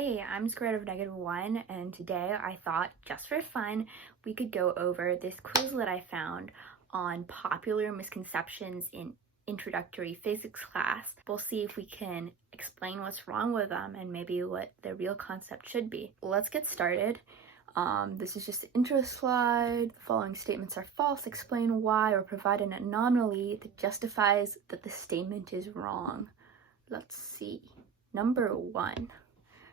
Hey, I'm square root of -1, and today I thought, just for fun, we could go over this quizlet I found on popular misconceptions in introductory physics class. We'll see if we can explain what's wrong with them and maybe what the real concept should be. Let's get started. This is just the intro slide. The following statements are false. Explain why or provide an anomaly that justifies that the statement is wrong. Let's see. Number 1.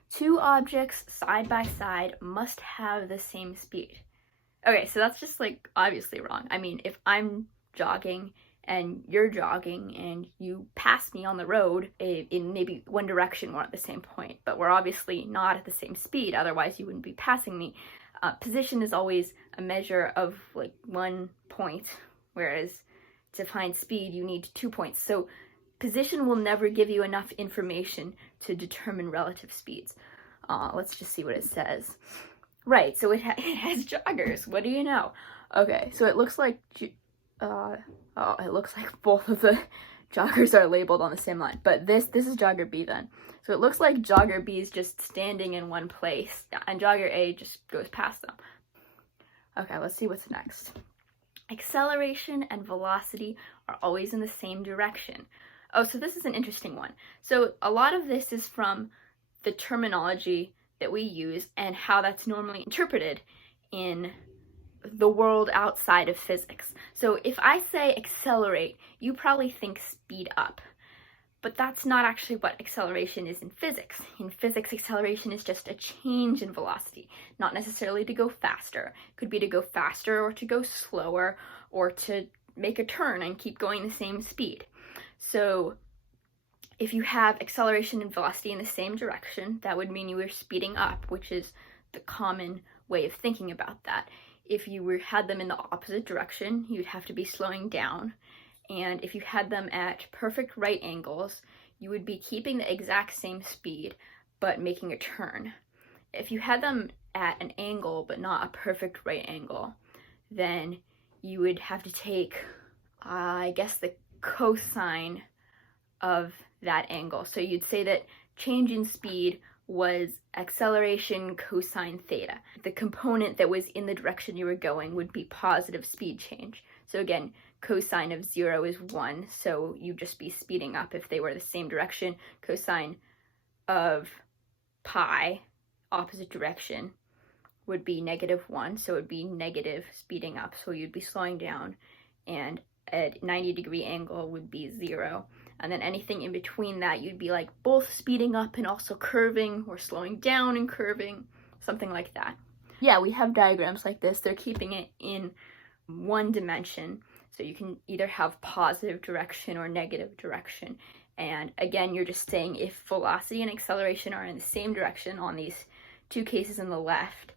Two objects side by side must have the same speed. Okay, so that's just like obviously wrong. I mean, if I'm jogging and you're jogging and you pass me on the road in maybe one direction, we're at the same point, but we're obviously not at the same speed, otherwise you wouldn't be passing me. Position is always a measure of like 1 point, whereas to find speed you need 2 points. So position will never give you enough information to determine relative speeds. Let's just see what it says. Right, so it has joggers. What do you know? Okay, so it looks like it looks like both of the joggers are labeled on the same line. But this is jogger B then. So it looks like jogger B is just standing in one place, and jogger A just goes past them. Okay, let's see what's next. Acceleration and velocity are always in the same direction. Oh, so this is an interesting one. So a lot of this is from the terminology that we use and how that's normally interpreted in the world outside of physics. So if I say accelerate, you probably think speed up. But that's not actually what acceleration is in physics. In physics, acceleration is just a change in velocity, not necessarily to go faster. It could be to go faster or to go slower or to make a turn and keep going the same speed. So if you have acceleration and velocity in the same direction, that would mean you were speeding up, which is the common way of thinking about that. If you had them in the opposite direction, you'd have to be slowing down. And if you had them at perfect right angles, you would be keeping the exact same speed, but making a turn. If you had them at an angle, but not a perfect right angle, then you would have to take, I guess, the cosine of that angle. So you'd say that change in speed was acceleration cosine theta. The component that was in the direction you were going would be positive speed change. So again, cosine of 0 is 1, so you'd just be speeding up if they were the same direction. Cosine of pi, opposite direction, would be -1, so it would be negative speeding up, so you'd be slowing down, and at 90-degree angle would be 0. And then anything in between that, you'd be like both speeding up and also curving, or slowing down and curving, something like that. Yeah, we have diagrams like this. They're keeping it in one dimension, so you can either have positive direction or negative direction. And again, you're just saying if velocity and acceleration are in the same direction on these two cases on the left,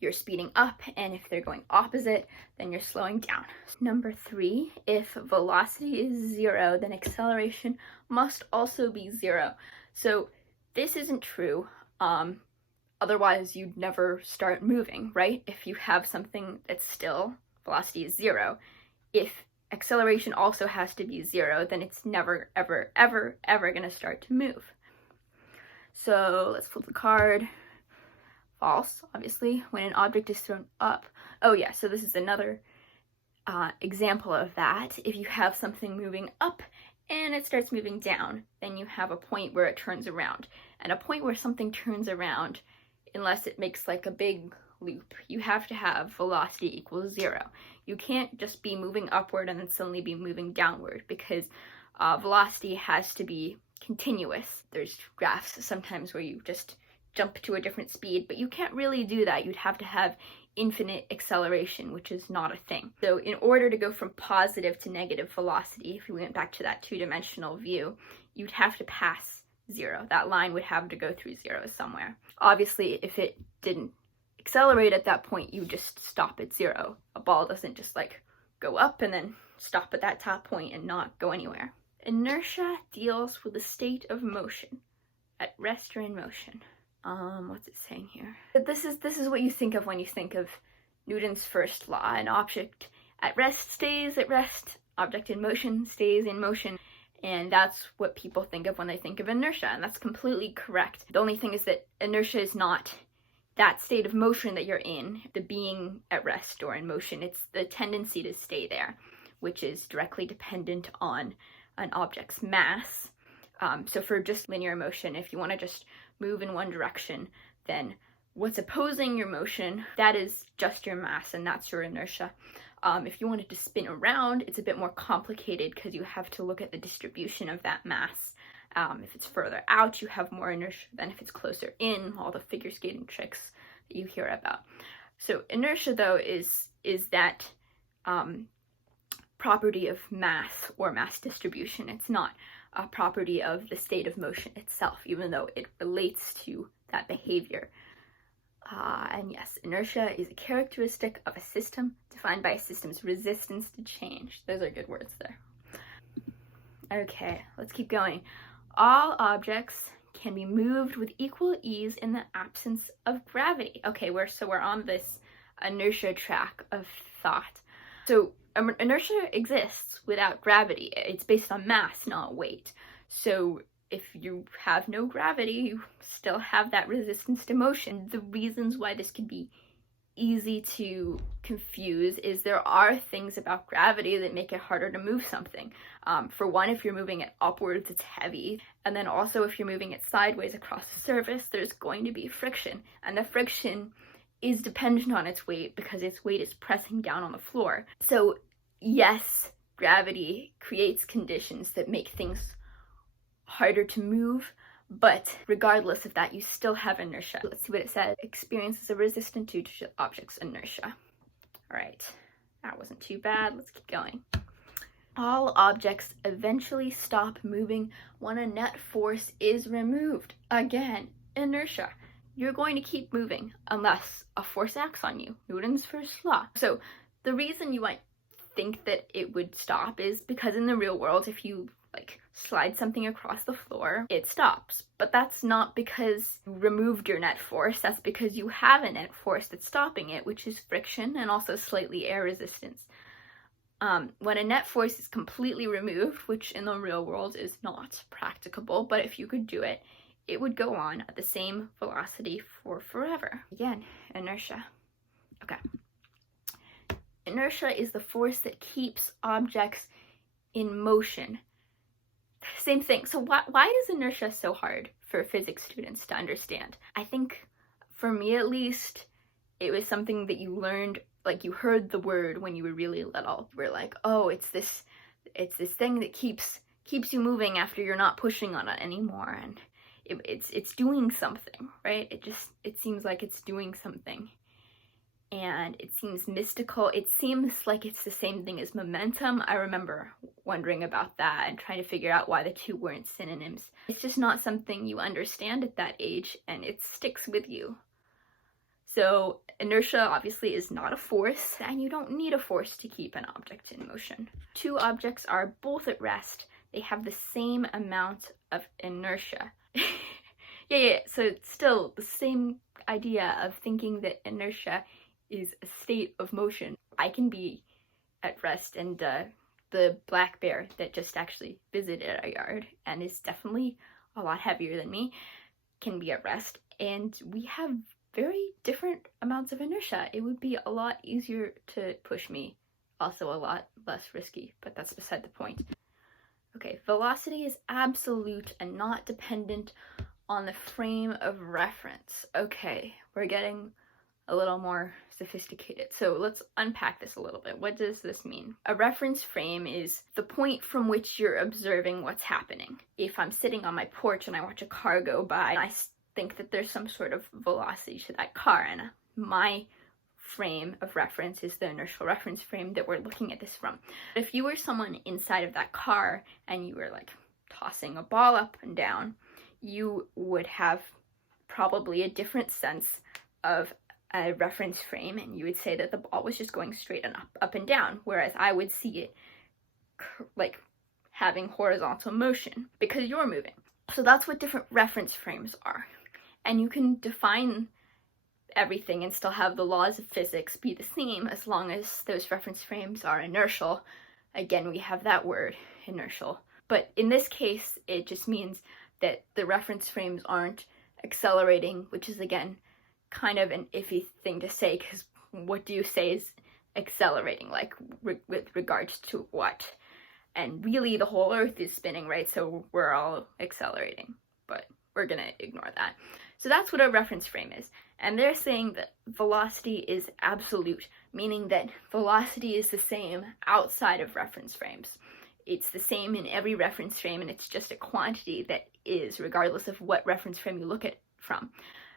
you're speeding up, and if they're going opposite, then you're slowing down. Number 3, if velocity is 0, then acceleration must also be 0. So this isn't true. Otherwise, you'd never start moving, right? If you have something that's still, velocity is 0. If acceleration also has to be 0, then it's never, ever, ever, ever gonna start to move. So let's flip the card. False, obviously, when an object is thrown up. Oh yeah, so this is another example of that. If you have something moving up and it starts moving down, then you have a point where it turns around. And a point where something turns around, unless it makes like a big loop, you have to have velocity equals 0. You can't just be moving upward and then suddenly be moving downward, because velocity has to be continuous. There's graphs sometimes where you just jump to a different speed, but you can't really do that. You'd have to have infinite acceleration, which is not a thing. So in order to go from positive to negative velocity, if we went back to that two-dimensional view, you'd have to pass 0. That line would have to go through 0 somewhere. Obviously, if it didn't accelerate at that point, you just stop at 0. A ball doesn't just like go up and then stop at that top point and not go anywhere. Inertia deals with the state of motion, at rest or in motion. What's it saying here? This is what you think of when you think of Newton's first law. An object at rest stays at rest, object in motion stays in motion, And that's what people think of when they think of inertia, and that's completely correct. The only thing is that inertia is not that state of motion that you're in, the being at rest or in motion. It's the tendency to stay there, which is directly dependent on an object's mass. So for just linear motion, if you want to just move in one direction, then what's opposing your motion, that is just your mass, and that's your inertia. If you wanted to spin around, it's a bit more complicated because you have to look at the distribution of that mass. If it's further out, you have more inertia than if it's closer in, all the figure skating tricks that you hear about. So inertia, though, is that property of mass or mass distribution. It's not a property of the state of motion itself, even though it relates to that behavior. And yes, inertia is a characteristic of a system defined by a system's resistance to change. Those are good words there. Okay, let's keep going. All objects can be moved with equal ease in the absence of gravity. Okay, we're on this inertia track of thought. So inertia exists without gravity. It's based on mass, not weight. So if you have no gravity, you still have that resistance to motion. The reasons why this could be easy to confuse is there are things about gravity that make it harder to move something. For one, if you're moving it upwards, it's heavy. And then also if you're moving it sideways across the surface, there's going to be friction. And the friction is dependent on its weight because its weight is pressing down on the floor. So yes, gravity creates conditions that make things harder to move, but regardless of that, you still have inertia. Let's see what it says. Experiences a resistance to objects' inertia. All right, that wasn't too bad. Let's keep going. All objects eventually stop moving when a net force is removed. Again, inertia. You're going to keep moving unless a force acts on you. Newton's first law. So the reason you might think that it would stop is because in the real world, if you slide something across the floor, it stops. But that's not because you removed your net force, that's because you have a net force that's stopping it, which is friction and also slightly air resistance. When a net force is completely removed, which in the real world is not practicable, but if you could do it, it would go on at the same velocity for forever. Again, inertia. Okay. Inertia is the force that keeps objects in motion. Same thing. So why is inertia so hard for physics students to understand? I think, for me at least, it was something that you learned, you heard the word when you were really little. You were like, oh, it's this thing that keeps you moving after you're not pushing on it anymore, and it's doing something, right? It seems like it's doing something. And it seems mystical. It seems like it's the same thing as momentum. I remember wondering about that and trying to figure out why the two weren't synonyms. It's just not something you understand at that age, and it sticks with you. So inertia obviously is not a force, and you don't need a force to keep an object in motion. Two objects are both at rest. They have the same amount of inertia. Yeah, so it's still the same idea of thinking that inertia is a state of motion. I can be at rest, and the black bear that just actually visited our yard and is definitely a lot heavier than me can be at rest, and we have very different amounts of inertia. It would be a lot easier to push me, also a lot less risky, but that's beside the point. Okay, velocity is absolute and not dependent on the frame of reference. Okay, we're getting a little more sophisticated. So let's unpack this a little bit. What does this mean? A reference frame is the point from which you're observing what's happening. If I'm sitting on my porch and I watch a car go by, I think that there's some sort of velocity to that car, and my frame of reference is the inertial reference frame that we're looking at this from. If you were someone inside of that car and you were tossing a ball up and down, you would have probably a different sense of a reference frame, and you would say that the ball was just going straight and up and down, whereas I would see it having horizontal motion because you're moving. So that's what different reference frames are. And you can define everything and still have the laws of physics be the same as long as those reference frames are inertial. Again, we have that word, inertial. But in this case, it just means that the reference frames aren't accelerating, which is, again, kind of an iffy thing to say, because what do you say is accelerating, like with regards to what? And really the whole Earth is spinning, right? So we're all accelerating, but we're gonna ignore that. So that's what a reference frame is. And they're saying that velocity is absolute, meaning that velocity is the same outside of reference frames. It's the same in every reference frame, and it's just a quantity that is, regardless of what reference frame you look at from.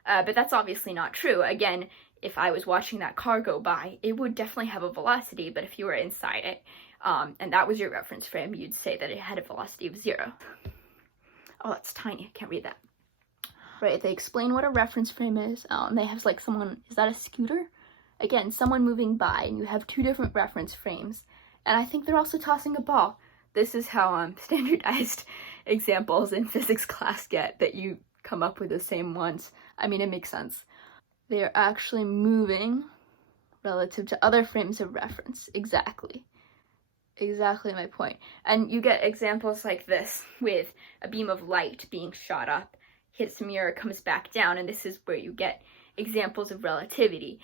But that's obviously not true. Again, if I was watching that car go by, it would definitely have a velocity, but if you were inside it, and that was your reference frame, you'd say that it had a velocity of 0. Oh, that's tiny, I can't read that. Right, they explain what a reference frame is, and they have like someone, is that a scooter? Again, someone moving by, and you have 2 different reference frames, and I think they're also tossing a ball. This is how standardized examples in physics class get, that you come up with the same ones. I mean, it makes sense. They're actually moving relative to other frames of reference. Exactly my point. And you get examples like this with a beam of light being shot up, hits a mirror, comes back down, and this is where you get examples of relativity.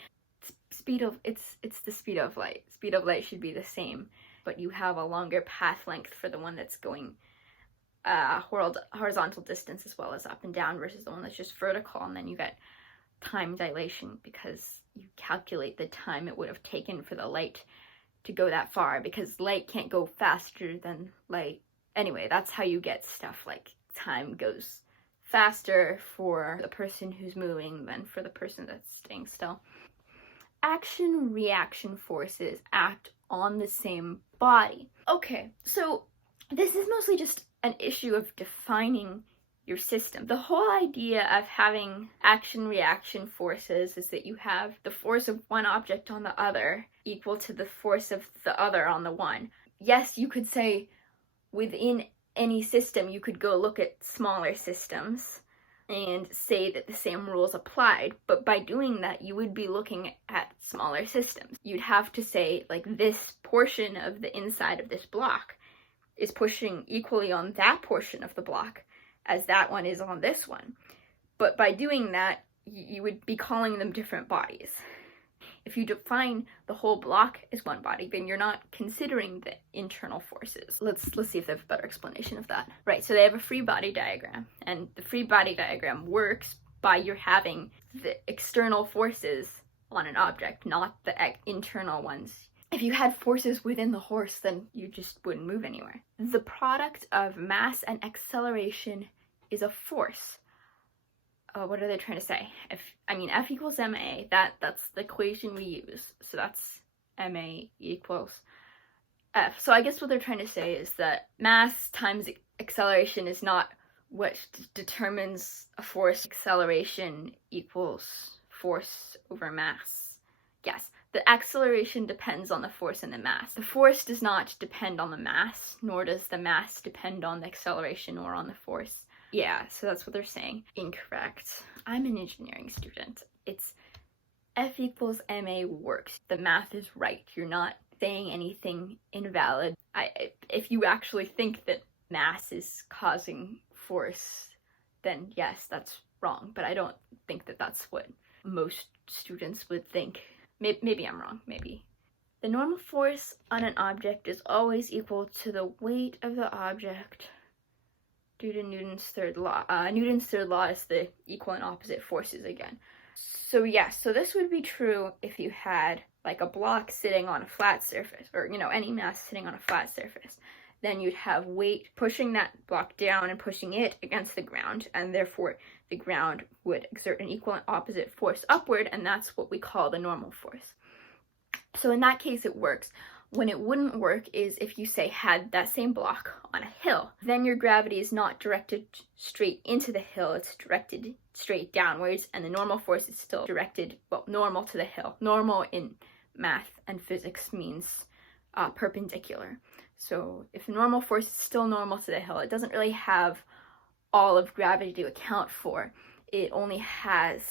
It's the speed of light. Speed of light should be the same, but you have a longer path length for the one that's going horizontal distance as well as up and down versus the one that's just vertical, and then you get time dilation because you calculate the time it would have taken for the light to go that far, because light can't go faster than light. Anyway, that's how you get stuff like time goes faster for the person who's moving than for the person that's staying still. Action-reaction forces act on the same body. Okay, so this is mostly just an issue of defining your system. The whole idea of having action-reaction forces is that you have the force of one object on the other equal to the force of the other on the one. Yes, you could say within any system, you could go look at smaller systems and say that the same rules applied, but by doing that, you would be looking at smaller systems. You'd have to say, like, this portion of the inside of this block is pushing equally on that portion of the block as that one is on this one. But by doing that, you would be calling them different bodies. If you define the whole block as one body, then you're not considering the internal forces. Let's see if they have a better explanation of that. Right, so they have a free body diagram, and the free body diagram works by your having the external forces on an object, not the internal ones. If you had forces within the horse, then you just wouldn't move anywhere. The product of mass and acceleration is a force. What are they trying to say? F equals ma, that's the equation we use. So that's ma equals f. So I guess what they're trying to say is that mass times acceleration is not what determines a force. Acceleration equals force over mass. Yes, the acceleration depends on the force and the mass. The force does not depend on the mass, nor does the mass depend on the acceleration or on the force. Yeah, so that's what they're saying. Incorrect. I'm an engineering student. It's F equals ma works. The math is right. You're not saying anything invalid. If you actually think that mass is causing force, then yes, that's wrong. But I don't think that that's what most students would think. Maybe I'm wrong, maybe. The normal force on an object is always equal to the weight of the object due to Newton's third law. Newton's third law is the equal and opposite forces again. So yes, so this would be true if you had like a block sitting on a flat surface, or any mass sitting on a flat surface. Then you'd have weight pushing that block down and pushing it against the ground, and therefore the ground would exert an equal and opposite force upward, and that's what we call the normal force. So in that case it works. When it wouldn't work is if you, say, had that same block on a hill. Then your gravity is not directed straight into the hill, it's directed straight downwards, and the normal force is still directed, normal to the hill. Normal in math and physics means perpendicular. So if the normal force is still normal to the hill, it doesn't really have all of gravity to account for. It only has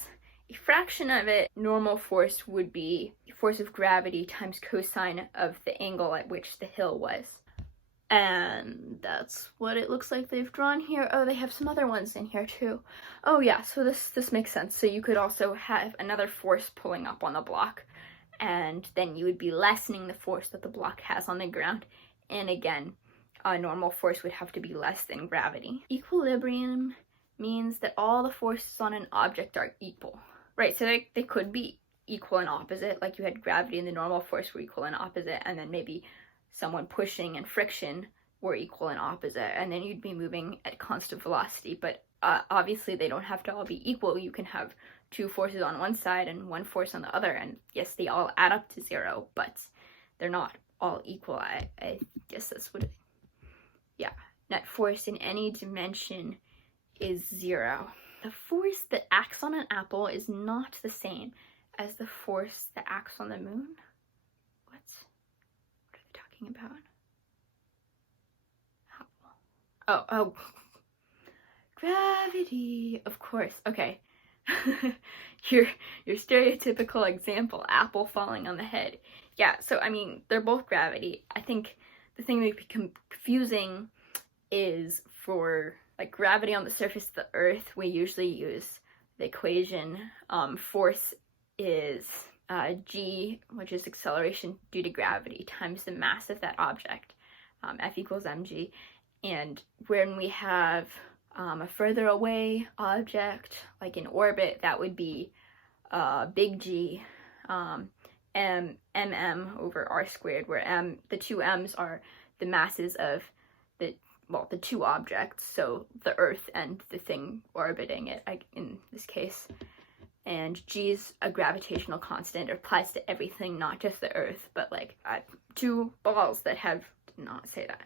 a fraction of it. Normal force would be force of gravity times cosine of the angle at which the hill was. And that's what it looks like they've drawn here. Oh, they have some other ones in here too. Oh yeah, so this makes sense. So you could also have another force pulling up on the block, and then you would be lessening the force that the block has on the ground. And again, a normal force would have to be less than gravity. Equilibrium means that all the forces on an object are equal. Right, so they could be equal and opposite, like you had gravity and the normal force were equal and opposite, and then maybe someone pushing and friction were equal and opposite, and then you'd be moving at constant velocity. But obviously they don't have to all be equal. You can have two forces on one side and one force on the other, and yes, they all add up to zero, but they're not all equal. I guess that's what yeah. Net force in any dimension is zero. The force that acts on an apple is not the same as the force that acts on the moon. What are they talking about? Oh, gravity, of course. Okay. your stereotypical example, apple falling on the head. Yeah, so I mean, they're both gravity. I think the thing that becomes confusing is for like gravity on the surface of the earth, we usually use the equation. Force is g, which is acceleration due to gravity, times the mass of that object, F equals mg. And when we have a further away object, like in orbit, that would be big G, mm over r squared, where the two m's are the masses of the two objects, so the Earth and the thing orbiting it, in this case. And G is a gravitational constant. It applies to everything, not just the Earth, but like two balls that have, not say that,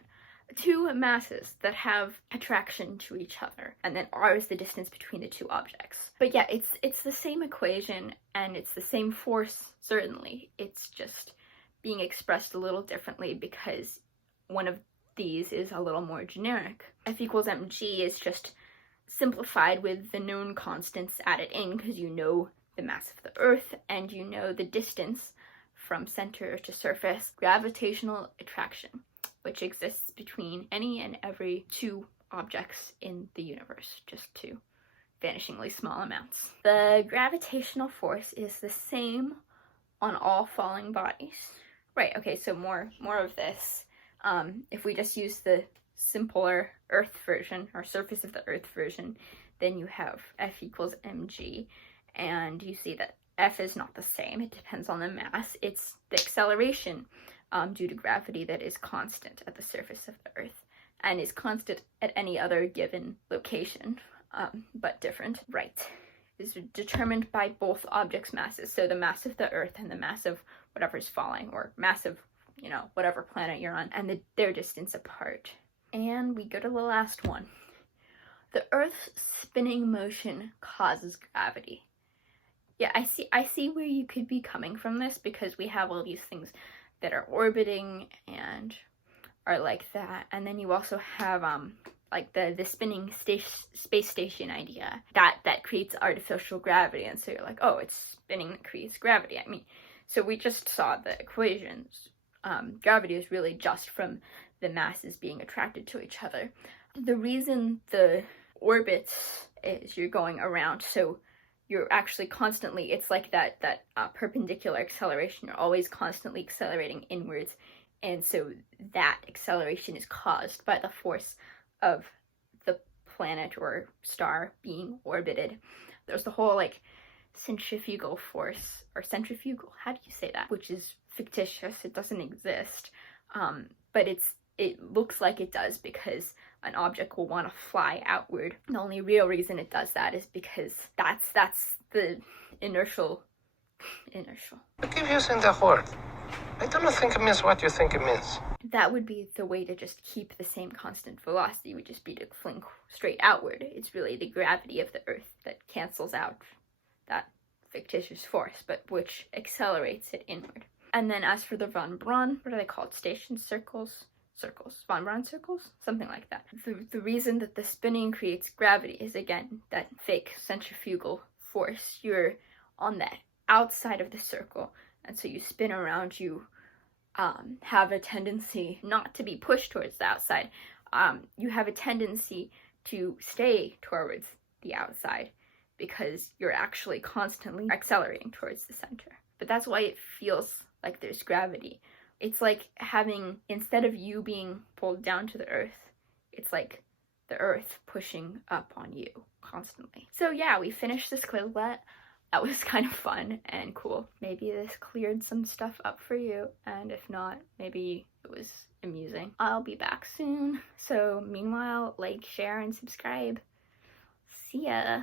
two masses that have attraction to each other, and then r is the distance between the two objects. But yeah, it's the same equation, and it's the same force, certainly. It's just being expressed a little differently because one of these is a little more generic. F equals mg is just simplified with the known constants added in, because you know the mass of the Earth and you know the distance from center to surface. Gravitational attraction, which exists between any and every two objects in the universe, just to vanishingly small amounts. The gravitational force is the same on all falling bodies. Right, okay, so more of this. If we just use the simpler Earth version, or surface of the Earth version, then you have F equals mg, and you see that F is not the same. It depends on the mass. It's the acceleration due to gravity that is constant at the surface of the Earth, and is constant at any other given location, but different. Right. Is determined by both objects' masses, so the mass of the Earth and the mass of whatever's falling, or mass of, whatever planet you're on, and their distance apart. And we go to the last one. The Earth's spinning motion causes gravity. Yeah, I see where you could be coming from this, because we have all these things that are orbiting and are like that, and then you also have like the spinning space station idea that creates artificial gravity, and so you're like, oh, it's spinning that creates gravity. I mean, so we just saw the equations. Gravity is really just from the masses being attracted to each other. The reason the orbits is you're going around, so you're actually constantly, it's like that perpendicular acceleration. You're always constantly accelerating inwards, and so that acceleration is caused by the force of the planet or star being orbited. There's the whole like centrifugal force, or centrifugal, how do you say that? Which is fictitious, it doesn't exist, but it looks like it does because an object will want to fly outward. The only real reason it does that is because that's the inertial. You keep using that word. I don't think it means what you think it means. That would be the way to just keep the same constant velocity, would just be to fling straight outward. It's really the gravity of the Earth that cancels out that fictitious force, but which accelerates it inward. And then as for the von Braun, what are they called? Station circles? Von Braun circles? Something like that. The reason that the spinning creates gravity is, again, that fake centrifugal force. You're on the outside of the circle, and so you spin around, you have a tendency not to be pushed towards the outside. You have a tendency to stay towards the outside because you're actually constantly accelerating towards the center. But that's why it feels like there's gravity. It's like having, instead of you being pulled down to the earth, it's like the earth pushing up on you constantly. So yeah, we finished this quizlet. That was kind of fun and cool. Maybe this cleared some stuff up for you, and if not, maybe it was amusing. I'll be back soon. So meanwhile, like, share, and subscribe. See ya!